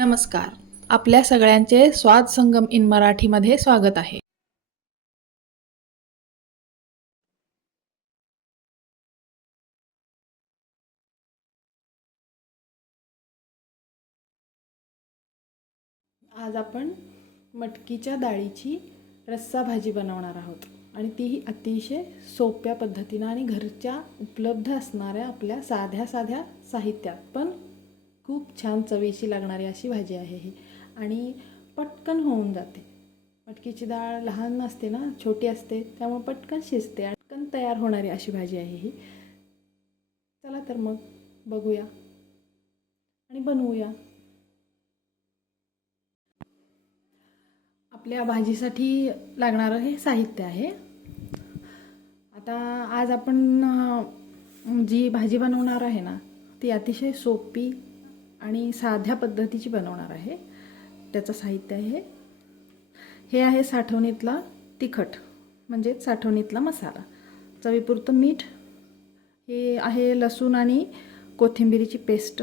नमस्कार. आपल्या सगळ्यांचे स्वाद संगम इन मराठीमध्ये स्वागत आहे. आज आपण मटकीच्या डाळीची रस्सा भाजी बनवणार आहोत आणि तीही अतिशय सोप्या पद्धतीनं आणि घरच्या उपलब्ध असणाऱ्या आपल्या साध्या साध्या साहित्यात पण खूप छान चवीची लागणारी अशी भाजी आहे ही आणि पटकन होऊन जाते. मटकीची डाळ लहान असते ना, छोटी असते, त्यामुळे पटकन शिजते आणि पटकन तयार होणारी अशी भाजी आहे ही. चला तर मग बघूया आणि बनवूया. आपल्या भाजीसाठी लागणारं हे साहित्य आहे. आता आज आपण जी भाजी बनवणार आहे ना, ती अतिशय सोपी आणि साध्या पद्धतीची बनवणार आहे. त्याचं साहित्य आहे हे आहे साठवणीतला तिखट म्हणजे साठवणीतला मसाला, चवीपुरतं मीठ, हे आहे लसूण आणि कोथिंबिरीची पेस्ट,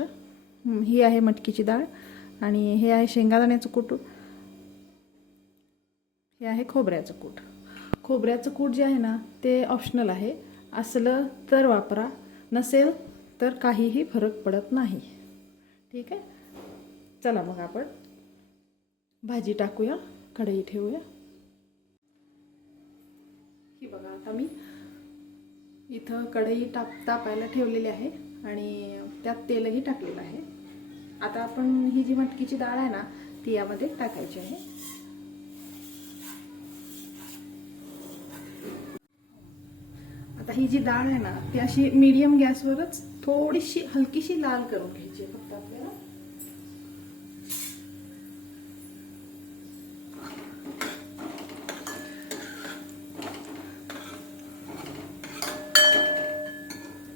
ही आहे मटकीची डाळ आणि हे आहे शेंगादाण्याचं कूट, हे आहे खोबऱ्याचं कूट. खोबऱ्याचं कूट जे आहे ना ते ऑप्शनल आहे, असलं तर वापरा, नसेल तर काहीही फरक पडत नाही. ठीक आहे, चला मग आपण भाजी टाकूया, कढई ठेवूया. ही बघा, आता मी इथं कढई तापायला ठेवलेली आहे आणि त्यात तेलही टाकलेलं आहे. आता आपण ही जी मटकीची डाळ आहे ना ती यामध्ये टाकायची आहे. आता ही जी डाळ आहे ना ती अशी मीडियम गॅसवरच थोडीशी हलकीशी लाल करून घ्यायची आहे फक्त आपल्याला.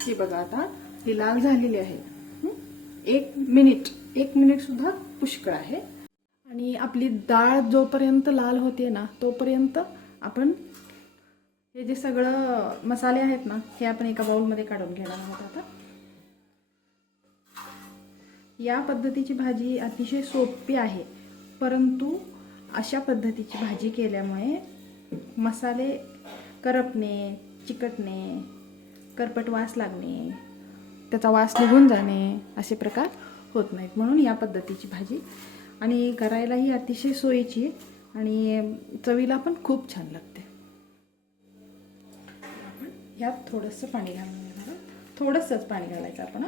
ही बघा, आता ही लाल झालेली आहे. एक मिनिट सुद्धा पुष्कळ आहे. आणि आपली डाळ जोपर्यंत लाल होते ना तोपर्यंत आपण हे जे सगळं मसाले आहेत ना हे आपण एका बाउलमध्ये काढून घेणार आहोत. आता या पद्धतीची भाजी अतिशय सोपी आहे, परंतु अशा पद्धतीची भाजी केल्यामुळे मसाले करपणे, चिकटणे, करपट वास लागणे, त्याचा वास निघून जाणे असे प्रकार होत नाहीत. म्हणून या पद्धतीची भाजी आणि करायलाही अतिशय सोयीची आणि चवीला पण खूप छान लागते. आपण ह्यात थोडंसं पाणी घालून घेणार आहोत, थोडंसंच पाणी घालायचं आपण.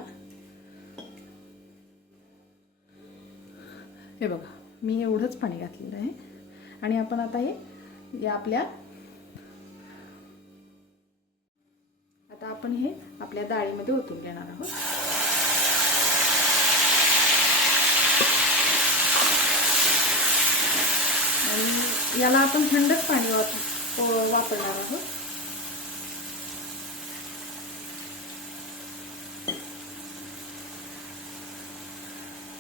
हे बघा, मी एवढंच पाणी घातलेलं आहे आणि आपण आता हे आपल्या डाळीमध्ये ओतून घेणार आहोत. आणि याला आपण थंडच पाणी वापरणार आहोत.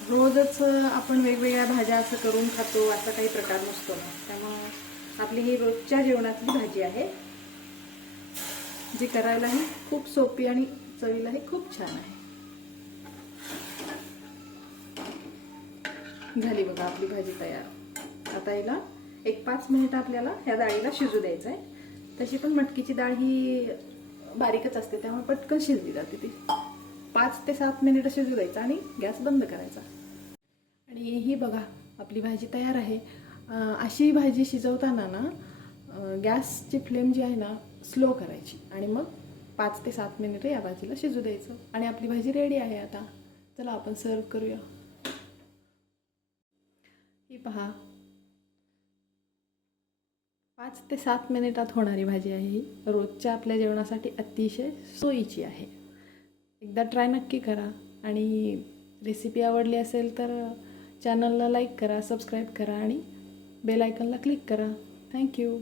रोजच आपण वेगवेगळ्या भाज्या असं करून खातो असा काही प्रकार नसतो, त्यामुळे आपली ही रोजच्या जेवणातली भाजी आहे जी करायलाही खूप सोपी आणि चवीलाही खूप छान आहे. झाली बघा आपली भाजी तयार. आता याला एक 5 मिनिट आपल्याला ह्या डाळीला शिजू द्यायचं आहे. तशी पण मटकीची डाळ ही बारीकच असते त्यामुळे पटकन शिजली जाते. ती 5 ते 7 मिनिट शिजू द्यायचं आणि गॅस बंद करायचा. आणि ही बघा आपली भाजी तयार आहे. अशी भाजी शिजवताना ना गॅसची फ्लेम जी आहे ना स्लो करायची आणि मग 5 ते 7 मिनिटं या भाजीला शिजू द्यायचं आणि आपली भाजी रेडी आहे. आता चला आपण सर्व करूया. ही पहा, 5 ते 7 मिनिटात होणारी भाजी आहे. ही रोजच्या आपल्या जेवणासाठी अतिशय सोयीची आहे. एकदा ट्राय नक्की करा आणि रेसिपी आवडली असेल तर चॅनलला लाईक करा, सबस्क्राईब करा आणि बेल आयकॉनला क्लिक करा. थँक्यू.